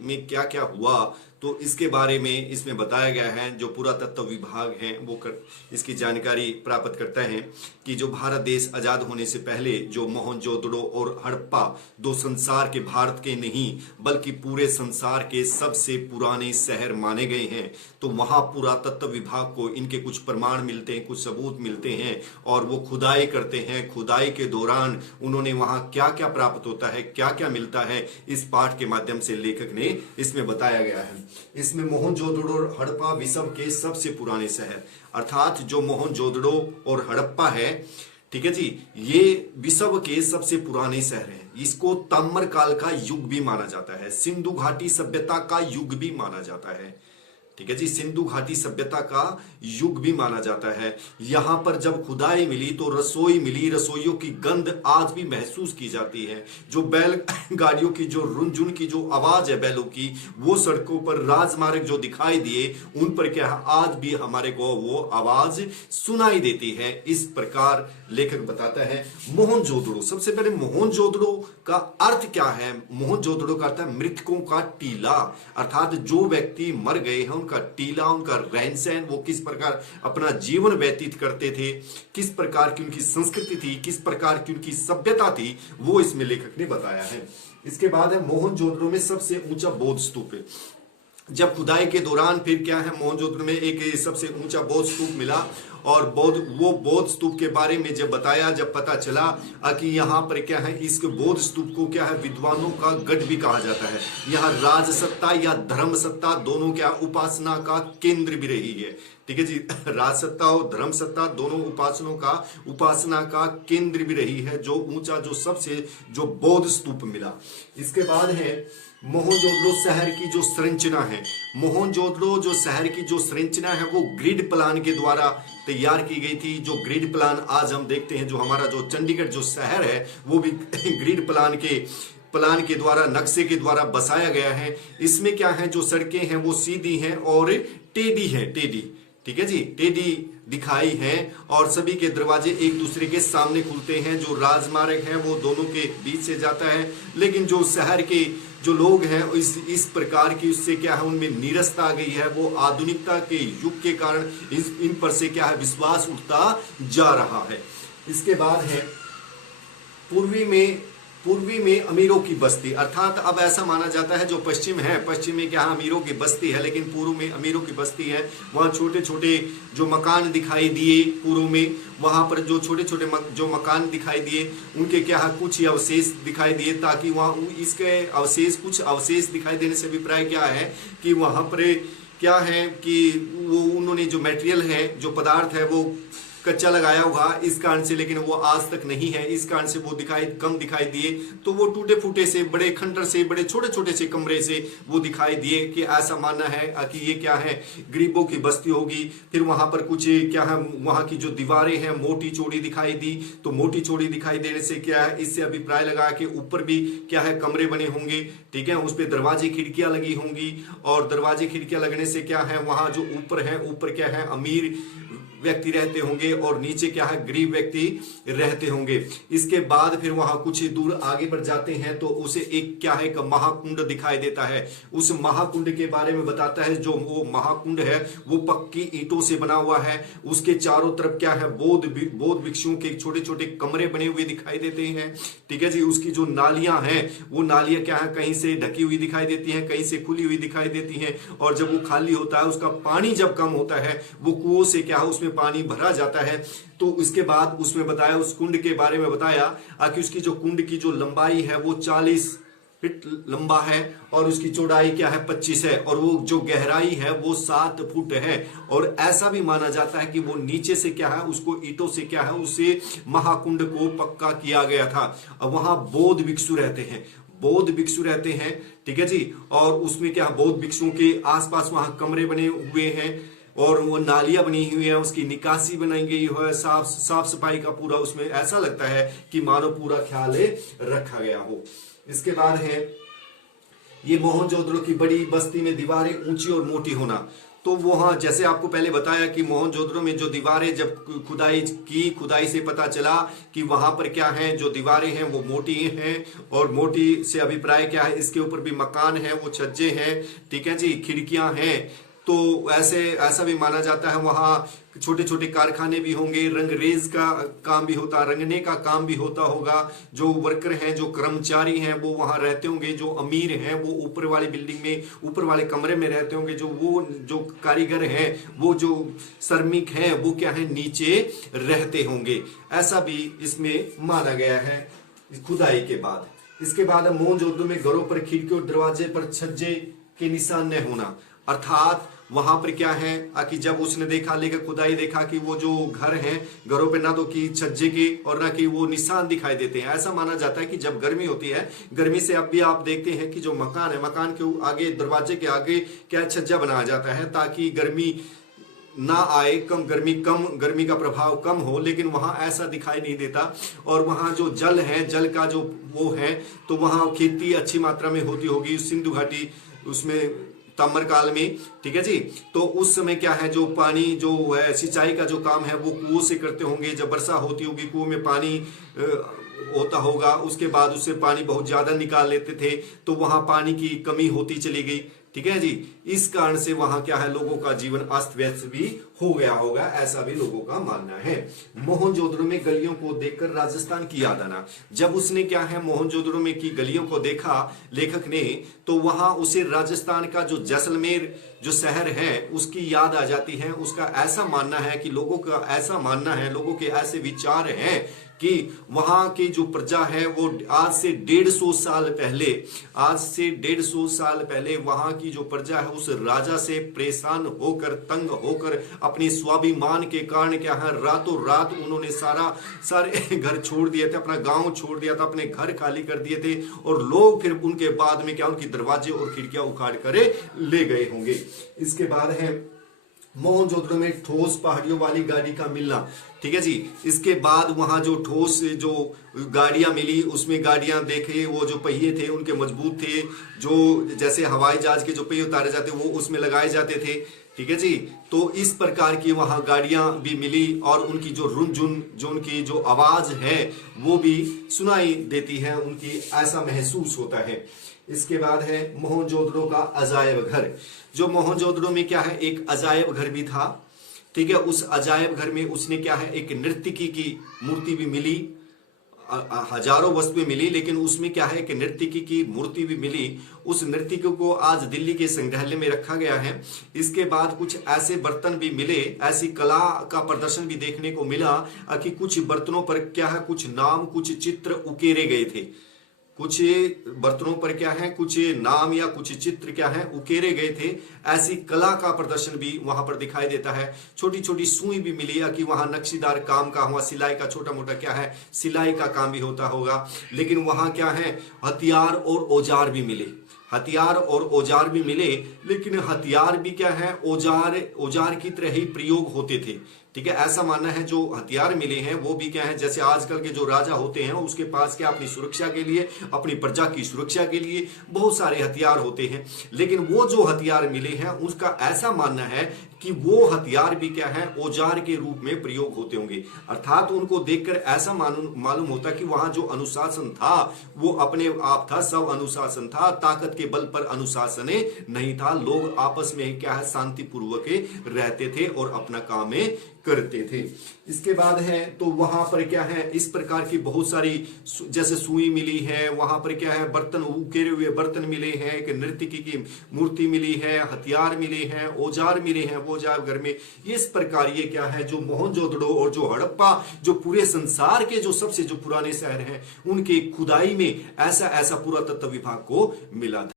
में क्या क्या हुआ, तो इसके बारे में इसमें बताया गया है। जो पुरातत्व विभाग है वो इसकी जानकारी प्राप्त करता है कि जो भारत देश आजाद होने से पहले जो मोहनजोदड़ो और हड़प्पा दो संसार के, भारत के नहीं बल्कि पूरे संसार के सबसे पुराने शहर माने गए हैं। तो वहां पुरातत्व विभाग को इनके कुछ प्रमाण मिलते हैं, कुछ सबूत मिलते हैं और वो खुदाई करते हैं। खुदाई के दौरान उन्होंने वहां क्या क्या प्राप्त होता है, क्या क्या मिलता है, इस पाठ के माध्यम से लेखक ने इसमें बताया गया है। इसमें मोहनजोदड़ो और हड़प्पा विश्व के सबसे पुराने शहर, अर्थात जो मोहनजोदड़ो और हड़प्पा है, ठीक है जी, ये विश्व के सबसे पुराने शहर हैं। इसको ताम्र काल का युग भी माना जाता है, सिंधु घाटी सभ्यता का युग भी माना जाता है। ठीक है जी, सिंधु घाटी सभ्यता का युग भी माना जाता है। यहां पर जब खुदाई मिली तो रसोई मिली, रसोइयों की गंध आज भी महसूस की जाती है। जो बैल गाड़ियों की जो रुनझुन की जो आवाज है बैलों की, वो सड़कों पर राजमार्ग जो दिखाई दिए, उन पर क्या है, आज भी हमारे को वो आवाज सुनाई देती है। इस प्रकार लेखक बताता है। मोहनजोदड़ो, सबसे पहले मोहनजोदड़ो का अर्थ क्या है? मोहनजोदड़ो का अर्थ है मृतकों का टीला, अर्थात जो व्यक्ति मर गए हैं उनका टीला, उनका रहन सहन, वो किस प्रकार अपना जीवन व्यतीत करते थे, किस प्रकार की उनकी संस्कृति थी, किस प्रकार की उनकी सभ्यता थी, वो इसमें लेखक ने बताया है। इसके बाद है मोहनजोदड़ो में सबसे ऊंचा बौद्ध स्तूप है। जब खुदाई के दौरान फिर क्या है, मोहनजोदड़ो में एक सबसे ऊंचा बौद्ध स्तूप मिला और वो बौद्ध स्तूप के बारे में जब बताया, जब पता चला कि यहाँ पर क्या है, इस बौद्ध स्तूप को क्या है, विद्वानों का गढ़ भी कहा जाता है। यहाँ राजसत्ता या धर्म सत्ता दोनों क्या उपासना का केंद्र भी रही है। ठीक है जी, राजसत्ता और धर्म सत्ता दोनों उपासना का केंद्र भी रही है। जो ऊंचा जो सबसे जो बौद्ध स्तूप मिला। इसके बाद है मोहनजोदड़ो शहर की जो संरचना है। मोहनजोदड़ो जो शहर की जो संरचना है वो ग्रिड प्लान के द्वारा तैयार की गई थी। जो ग्रिड प्लान आज हम देखते हैं, जो हमारा जो चंडीगढ़ जो शहर है वो भी ग्रिड प्लान के द्वारा, नक्शे के द्वारा बसाया गया है। इसमें क्या है, जो सड़कें हैं वो सीधी हैं और टेढ़ी है, टेढ़ी, ठीक है जी, टेढ़ी दिखाई है और सभी के दरवाजे एक दूसरे के सामने खुलते हैं। जो राजमार्ग है वो दोनों के बीच से जाता है। लेकिन जो शहर के जो लोग हैं इस प्रकार की, उससे क्या है, उनमें नीरसता आ गई है। वो आधुनिकता के युग के कारण इन पर से क्या है, विश्वास उठता जा रहा है। इसके बाद है पूर्वी में अमीरों की बस्ती, अर्थात अब ऐसा माना जाता है जो पश्चिम है, पश्चिम में क्या अमीरों की बस्ती है, लेकिन पूर्व में अमीरों की बस्ती है। वहाँ छोटे छोटे जो मकान दिखाई दिए पूर्व में, वहाँ पर जो छोटे छोटे जो मकान दिखाई दिए उनके क्या है, कुछ ही अवशेष दिखाई दिए, ताकि वहाँ इसके कुछ अवशेष दिखाई देने से अभिप्राय क्या है कि वहाँ पर क्या है कि वो उन्होंने जो मटेरियल है, जो पदार्थ है, वो कच्चा लगाया हुआ इस कारण से, लेकिन वो आज तक नहीं है, इस कारण से वो कम दिखाई दिए। तो वो टूटे फूटे से, बड़े खंडर से, बड़े छोटे छोटे से कमरे से वो दिखाई दिए कि ऐसा मानना है कि ये क्या है, गरीबों की बस्ती होगी। फिर वहां पर कुछ क्या है, वहां की जो दीवारें हैं मोटी चौड़ी दिखाई दी। तो मोटी चौड़ी दिखाई देने से क्या है, इससे अभिप्राय लगा कि ऊपर भी क्या है, कमरे बने होंगे, ठीक है, उस पर दरवाजे खिड़कियां लगी होंगी और दरवाजे खिड़कियां लगने से क्या है, वहां जो ऊपर है, ऊपर क्या है, अमीर व्यक्ति रहते होंगे और नीचे क्या है, गरीब व्यक्ति रहते होंगे। इसके बाद फिर वहां कुछ दूर आगे बढ़ जाते हैं तो उसे एक क्या है, एक महाकुंड दिखाई देता है। उस महाकुंड के बारे में बताता है। जो वो महाकुंड है वो पक्की ईंटों से बना हुआ है। उसके चारों तरफ क्या है, बौद्ध भिक्षुओं के छोटे छोटे कमरे बने हुए दिखाई देते हैं। ठीक है जी, उसकी जो नालियां हैं वो नालियां क्या है, कहीं से ढकी हुई दिखाई देती हैं, कहीं से खुली हुई दिखाई देती हैं। और जब वो खाली होता है, उसका पानी जब कम होता है, वो कुओं से क्या है, उसमें पानी भरा जाता है। तो इसके बाद उसमें बताया, उस कुंड के बारे में बताया कि उसकी जो कुंड की जो लंबाई है वो 40 फीट लंबा है और उसकी चौड़ाई क्या है, 25 है, और वो जो गहराई है वो 7 फुट है। और ऐसा भी माना जाता है कि वो नीचे से क्या है, उसको ईंटों से क्या है, उसे महाकुंड को पक्का किया गया था। अब वहां बौद्ध भिक्षु रहते हैं, ठीक है जी। और उसमें क्या, बौद्ध भिक्षुओं के आसपास वहां कमरे बने हुए हैं और वो नालियां बनी हुई है, उसकी निकासी बनाई गई है, साफ सफाई का पूरा उसमें ऐसा लगता है कि मानो पूरा ख्याल रखा गया हो। इसके बाद है ये मोहनजोदड़ो की बड़ी बस्ती में दीवारें ऊंची और मोटी होना। तो वहाँ जैसे आपको पहले बताया कि मोहनजोदड़ो में जो दीवारें जब खुदाई से पता चला कि वहां पर क्या है, जो दीवारें हैं वो मोटी हैं, और मोटी से अभिप्राय क्या है, इसके ऊपर भी मकान है, वो छज्जे हैं, ठीक है जी, खिड़कियां हैं। तो ऐसा भी माना जाता है वहाँ छोटे छोटे कारखाने भी होंगे, रंगरेज का काम भी होता, रंगने का काम भी होता होगा। जो वर्कर हैं, जो कर्मचारी हैं, वो वहाँ रहते होंगे। जो अमीर हैं वो ऊपर वाली बिल्डिंग में, ऊपर वाले कमरे में रहते होंगे। जो कारीगर हैं, वो जो श्रमिक हैं, वो क्या है, नीचे रहते होंगे। ऐसा भी इसमें माना गया है खुदाई के बाद। इसके बाद मोहनजोदड़ो में घरों पर, खिड़की और दरवाजे पर छज्जे के निशान न होना, अर्थात वहां पर क्या है कि जब उसने देखा, लेकर खुदाई देखा कि वो जो घर हैं, घरों पे ना तो कि छज्जे के और ना कि वो निशान दिखाई देते हैं। ऐसा माना जाता है कि जब गर्मी होती है, गर्मी से अब भी आप देखते हैं कि जो मकान है, मकान के आगे, दरवाजे के आगे क्या छज्जा बनाया जाता है ताकि गर्मी ना आए, कम गर्मी का प्रभाव कम हो। लेकिन वहां ऐसा दिखाई नहीं देता। और वहां जो जल है, जल का जो वो है, तो वहां खेती अच्छी मात्रा में होती होगी सिंधु घाटी, उसमें ताम्र काल में, ठीक है जी। तो उस समय क्या है, जो पानी जो है, सिंचाई का जो काम है वो कुओं से करते होंगे। जब वर्षा होती होगी, कुओं में पानी होता होगा, उसके बाद उससे पानी बहुत ज्यादा निकाल लेते थे, तो वहां पानी की कमी होती चली गई, ठीक है जी। इस कारण से वहां क्या है, लोगों का जीवन अस्त व्यस्त भी हो गया होगा, ऐसा भी लोगों का मानना है। मोहनजोदड़ो में गलियों को देखकर राजस्थान की याद आना। जब उसने क्या है, मोहनजोदड़ो में की गलियों को देखा लेखक ने, तो वहां उसे राजस्थान का जो जैसलमेर जो शहर है उसकी याद आ जाती है। उसका ऐसा मानना है कि लोगों का ऐसा मानना है, लोगों के ऐसे विचार हैं कि वहां की जो प्रजा है वो आज से 150 साल पहले वहां की जो प्रजा है उस राजा से परेशान होकर, तंग होकर, अपने स्वाभिमान के कारण क्या है, रातों रात उन्होंने सारे घर छोड़ दिए थे, अपना गांव छोड़ दिया था, अपने घर खाली कर दिए थे। और लोग फिर उनके बाद में क्या, उनकी दरवाजे और खिड़कियां उखाड़ कर ले गए होंगे। इसके बाद है मोहनजोदड़ो में ठोस पहाड़ियों वाली गाड़ी का मिलना, ठीक है जी। इसके बाद वहां जो ठोस जो गाड़ियां मिली, उसमें गाड़ियां देखे, वो जो पहिए थे उनके मजबूत थे, जो जैसे हवाई जहाज के जो पहिए उतारे जाते वो उसमें लगाए जाते थे, ठीक है जी। तो इस प्रकार की वहां गाड़ियां भी मिली, और उनकी जो रुनझुन, जो उनकी जो आवाज है वो भी सुनाई देती है, उनकी ऐसा महसूस होता है। इसके बाद है मोहनजोदड़ो का अजायब घर। जो मोहनजोदड़ो में क्या है, एक अजायब घर भी था, ठीक है। उस अजायब घर में उसने क्या है, एक नर्तकी की मूर्ति भी मिली, हजारों वस्तुएं मिली, लेकिन उसमें क्या है, कि नर्तकी की मूर्ति भी मिली। उस नर्तकी को आज दिल्ली के संग्रहालय में रखा गया है। इसके बाद कुछ ऐसे बर्तन भी मिले, ऐसी कला का प्रदर्शन भी देखने को मिला कि कुछ बर्तनों पर क्या है, कुछ नाम, कुछ चित्र उकेरे गए थे। कुछ बर्तनों पर क्या है, कुछ नाम या कुछ चित्र क्या है, उकेरे गए थे। ऐसी कला का प्रदर्शन भी वहां पर दिखाई देता है। छोटी छोटी सुई भी मिली कि वहां नक्शीदार काम का हुआ, सिलाई का छोटा मोटा क्या है, सिलाई का काम भी होता होगा। लेकिन वहां क्या है, हथियार और औजार भी मिले, हथियार और औजार भी मिले। लेकिन हथियार भी क्या है, औजार की तरह ही प्रयोग होते थे, ठीक है। ऐसा मानना है जो हथियार मिले हैं वो भी क्या है, जैसे आजकल के जो राजा होते हैं उसके पास क्या, अपनी सुरक्षा के लिए, अपनी प्रजा की सुरक्षा के लिए बहुत सारे हथियार होते हैं। लेकिन वो जो हथियार मिले हैं उसका ऐसा मानना है कि वो हथियार भी क्या है, औजार के रूप में प्रयोग होते होंगे। अर्थात उनको देखकर ऐसा मालूम होता कि वहां जो अनुशासन था वो अपने आप था, सब अनुशासन था, ताकत के बल पर अनुशासन नहीं था। लोग आपस में क्या है, शांतिपूर्वक रहते थे और अपना काम करते थे। इसके बाद है तो वहां पर क्या है, इस प्रकार की बहुत सारी जैसे सुई मिली है, वहां पर क्या है, बर्तन, उकेरे हुए बर्तन मिले हैं, एक नर्तकी की मूर्ति मिली है, हथियार मिले हैं, औजार मिले हैं वो औजार घर में। इस प्रकार ये क्या है, जो मोहनजोदड़ो और जो हड़प्पा, जो पूरे संसार के जो सबसे जो पुराने शहर हैं उनके खुदाई में ऐसा पुरातत्व विभाग को मिला था।